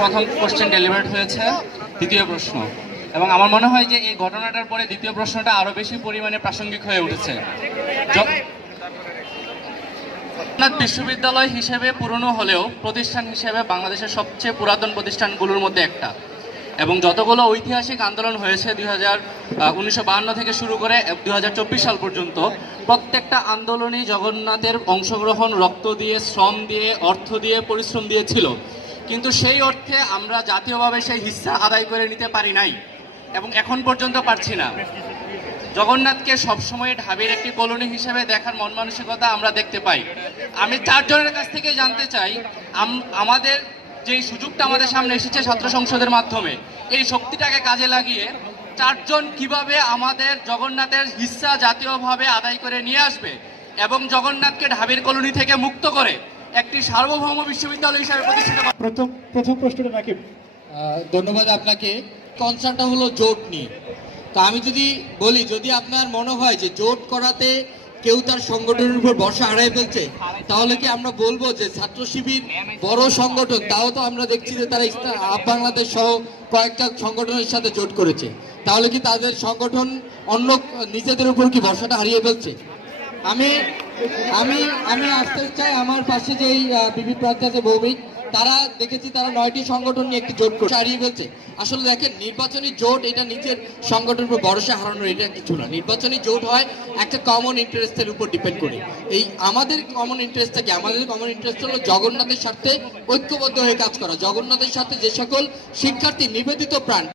প্রথম question delivered হয়েছে, দ্বিতীয় প্রশ্ন। এবং আমার মনে হয় যে এই ঘটনাটার পরে দ্বিতীয় প্রশ্নটা আরও বেশি পরিমাণে প্রাসঙ্গিক হয়ে উঠেছে। বিশ্ববিদ্যালয় হিসেবে পুরনো হলেও প্রতিষ্ঠান হিসেবে বাংলাদেশের সবচেয়ে পুরাতন প্রতিষ্ঠানগুলোর মধ্যে একটা। এবং যতগুলো ঐতিহাসিক আন্দোলন হয়েছে দুই হাজার থেকে শুরু করে দুই হাজার চব্বিশ সাল পর্যন্ত, প্রত্যেকটা আন্দোলনই জগন্নাথের অংশগ্রহণ, রক্ত দিয়ে, শ্রম দিয়ে, অর্থ দিয়ে, পরিশ্রম দিয়ে ছিল। কিন্তু সেই অর্থে আমরা জাতীয়ভাবে সেই হিস্সা আদায় করে নিতে পারি নাই এবং এখন পর্যন্ত পারছি না। জগন্নাথকে সবসময় ঢাবির একটি কলোনি হিসেবে দেখার মন মানসিকতা আমরা দেখতে পাই। আমি চারজনের কাছ থেকে জানতে চাই, আম- আমাদের যে সুযোগটা আমাদের সামনে এসেছে ছাত্র সংসদের মাধ্যমে, এই শক্তিটাকে কাজে লাগিয়ে চারজন কীভাবে আমাদের জগন্নাথের হিস্সা জাতীয়ভাবে আদায় করে নিয়ে আসবে এবং জগন্নাথকে ঢাবির কলোনি থেকে মুক্ত করে একটি সার্বভৌম বিশ্ববিদ্যালয় হিসেবে প্রতিষ্ঠিত করা। প্রথম প্রথম প্রশ্নটা নাকি? ধন্যবাদ আপনাকে। কনসার্নটা হলো জোট নিয়ে। তো আমি যদি বলি যদি আপনার মনে হয় যে জোট করাতে কেউ তার সংগঠনের উপর বর্ষা হারাই ফেলছে তাহলে কি আমরা বলব যে ছাত্র শিবির বড় সংগঠন? তাও তো আমরা দেখছি যে তারা আপ বাংলাদেশ সহ কয়েকটা সংগঠনের সাথে জোট করেছে। তাহলে কি তাদের সংগঠন অন্য নিজেদের উপর কি ভরসাটা হারিয়ে ফেলছে? আমি আমি আমি আসতে চাই আমার পাশে যেই বিবি প্রার্থী আছে ভৌমিক, তারা দেখেছি তারা নয়টি সংগঠন নিয়ে একটি জোট হারিয়ে ফেলছে। আসলে দেখেন, নির্বাচনী জোট এটা নিজের সংগঠনের উপর ভরসা হারানোর এটা কিছু না। নির্বাচনী জোট হয় একটা কমন ইন্টারেস্টের উপর ডিপেন্ড করে। এই আমাদের কমন ইন্টারেস্টটা কি আমাদের কমন ইন্টারেস্ট হলো জগন্নাথের স্বার্থে ঐক্যবদ্ধ হয়ে কাজ করা। জগন্নাথের সাথে যে সকল শিক্ষার্থী নিবেদিত প্রাণ